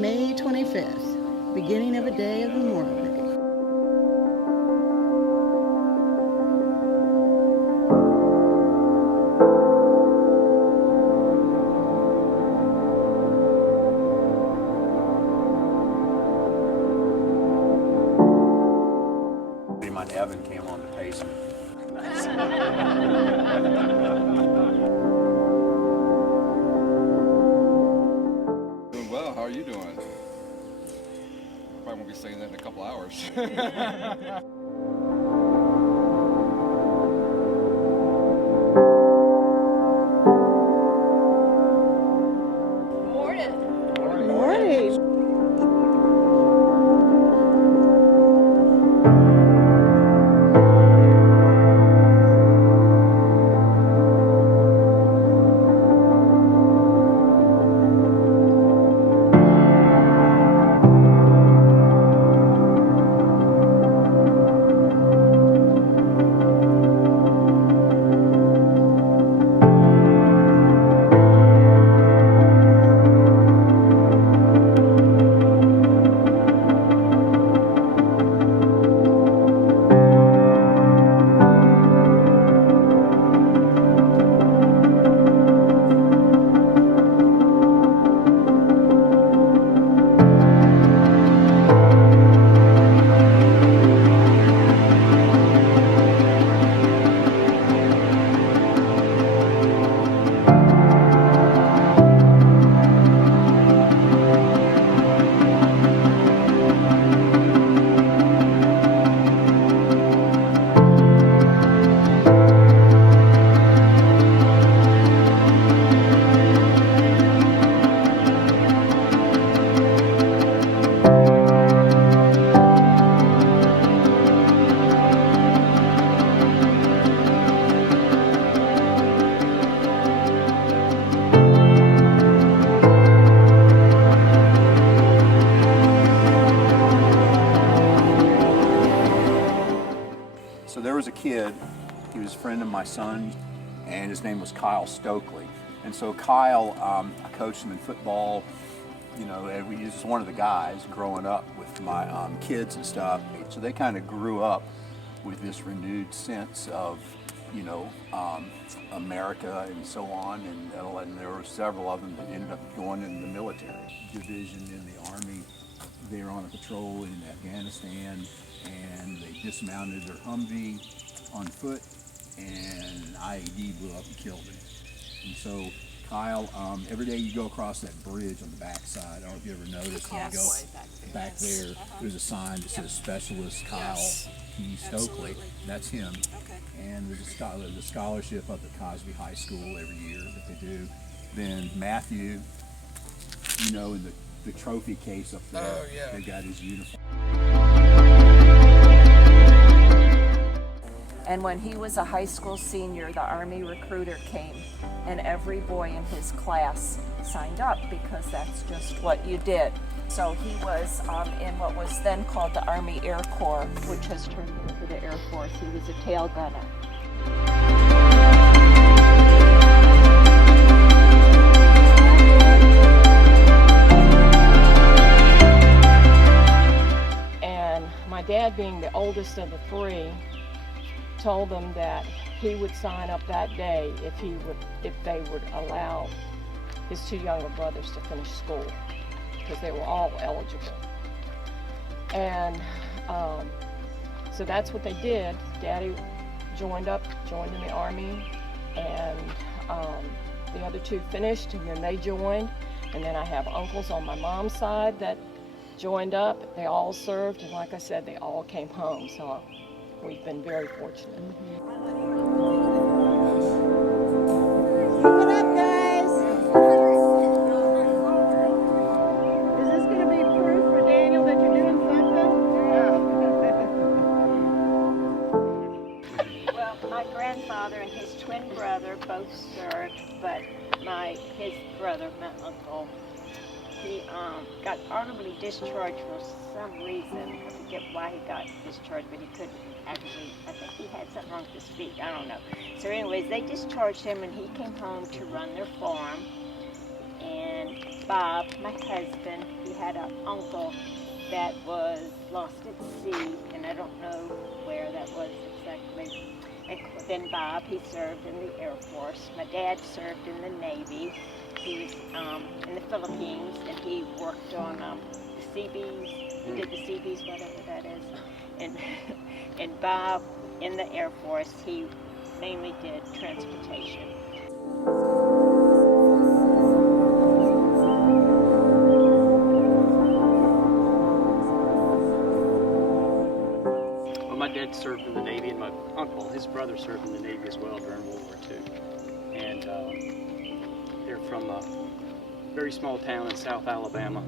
May 25th, beginning of a day of Memorial Day. Evan came on to pace me. Doing well. How are you doing? Probably won't be saying that in a couple hours. So there was a kid, he was a friend of my son, and his name was Kyle Stokely. And so Kyle, I coached him in football, you know, and he was one of the guys growing up with my kids and stuff. So they kind of grew up with this renewed sense of, you know, America and so on. And there were several of them that ended up going in the military division in the Army. They were on a patrol in Afghanistan, and they dismounted their Humvee on foot, and an IED blew up and killed him. And so Kyle, every day you go across that bridge on the backside, I don't know if you ever noticed, when you go back there, there's a sign that says Specialist Kyle P. Stokely. That's him. And there's a scholarship up at Cosby High School every year that they do. Then Matthew, you know, in the trophy case up there, they got his uniform. And when he was a high school senior, the Army recruiter came, and every boy in his class signed up because that's just what you did. So he was in what was then called the Army Air Corps, which has turned into the Air Force. He was a tail gunner. And my dad, being the oldest of the three, told them that he would sign up that day if they would allow his two younger brothers to finish school, because they were all eligible. And so that's what they did. Daddy joined in the Army, and the other two finished, and then they joined. And then I have uncles on my mom's side that joined up. They all served, and like I said, they all came home. So we've been very fortunate. Keep it up, guys. Is this going to be proof for Daniel that you're doing something? Well, my grandfather and his twin brother both served, but his brother, my uncle, he got honorably discharged for some reason. I forget why he got discharged, but he couldn't actually, I think he had something wrong with his feet, I don't know. So anyways, they discharged him, and he came home to run their farm, and Bob, my husband, he had an uncle that was lost at sea, and I don't know where that was exactly. And then Bob, he served in the Air Force. My dad served in the Navy. He was in the Philippines, and he worked on the CBs. He did the CBs, whatever that is. And Bob, in the Air Force, he mainly did transportation. My dad served in the Navy, and my uncle, his brother, served in the Navy as well during World War II. And they're from a very small town in South Alabama.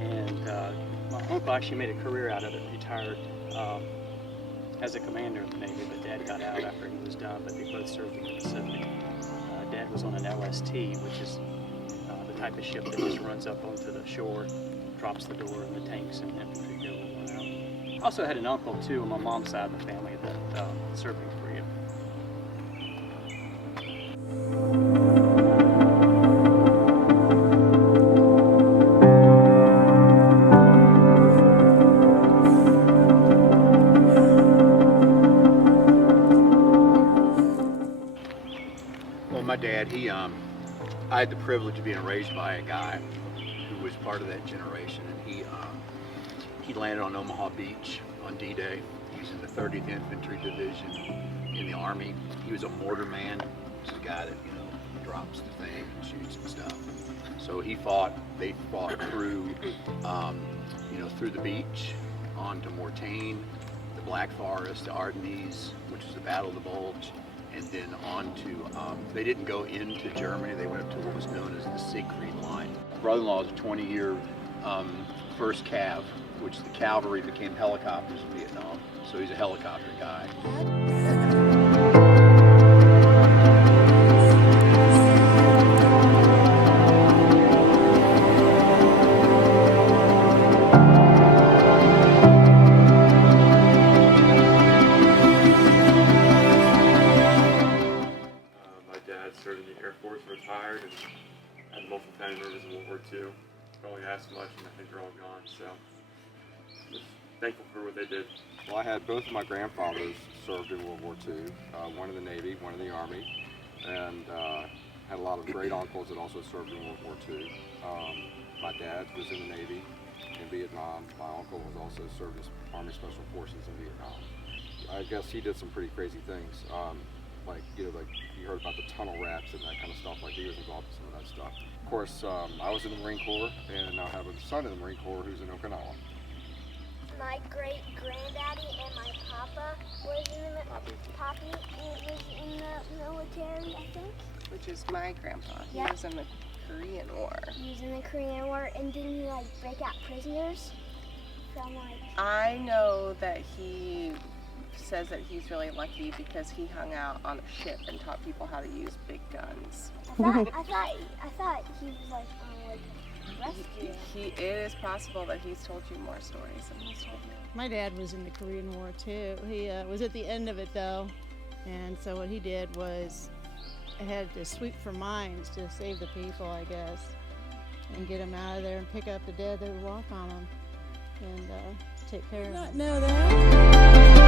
And my uncle actually made a career out of it, retired as a commander in the Navy, but Dad got out after he was done, but they both served in the Pacific. Dad was on an LST, which is the type of ship that just runs up onto the shore, drops the door, and the tanks and infantry go on out. I also had an uncle, too, on my mom's side of the family that served in Korea. Well, my dad, I had the privilege of being raised by a guy who was part of that generation, and he landed on Omaha Beach on D-Day. He was in the 30th Infantry Division in the Army. He was a mortar man. He's a guy that, drops the thing and shoots and stuff. So they fought through, through the beach, onto Mortain, the Black Forest, the Ardennes, which is the Battle of the Bulge, and then on to, they didn't go into Germany, they went up to what was known as the Siegfried Line. Brother-in-law is a 20-year first cav, which the cavalry became helicopters in Vietnam, so he's a helicopter guy. Served in the Air Force, retired, and had multiple family members in World War II. Probably asked much, and I think they're all gone, so just thankful for what they did. Well, I had both of my grandfathers served in World War II, one in the Navy, one in the Army, and had a lot of great uncles that also served in World War II. My dad was in the Navy in Vietnam. My uncle was also served as Army Special Forces in Vietnam. I guess he did some pretty crazy things. Like you heard about the tunnel rats and that kind of stuff, like he was involved in some of that stuff. Of course, I was in the Marine Corps, and now I have a son in the Marine Corps who's in Okinawa. My great-granddaddy and my papa was in the military, I think. Which is my grandpa. He was in the Korean War. He was in the Korean War, and didn't he break out prisoners from I know that he says that he's really lucky because he hung out on a ship and taught people how to use big guns. I thought he was rescue. It is possible that he's told you more stories than he's told me. My dad was in the Korean War too. He was at the end of it though, and so what he did was had to sweep for mines to save the people, I guess, and get them out of there and pick up the dead that would walk on them and take care of them. Know that.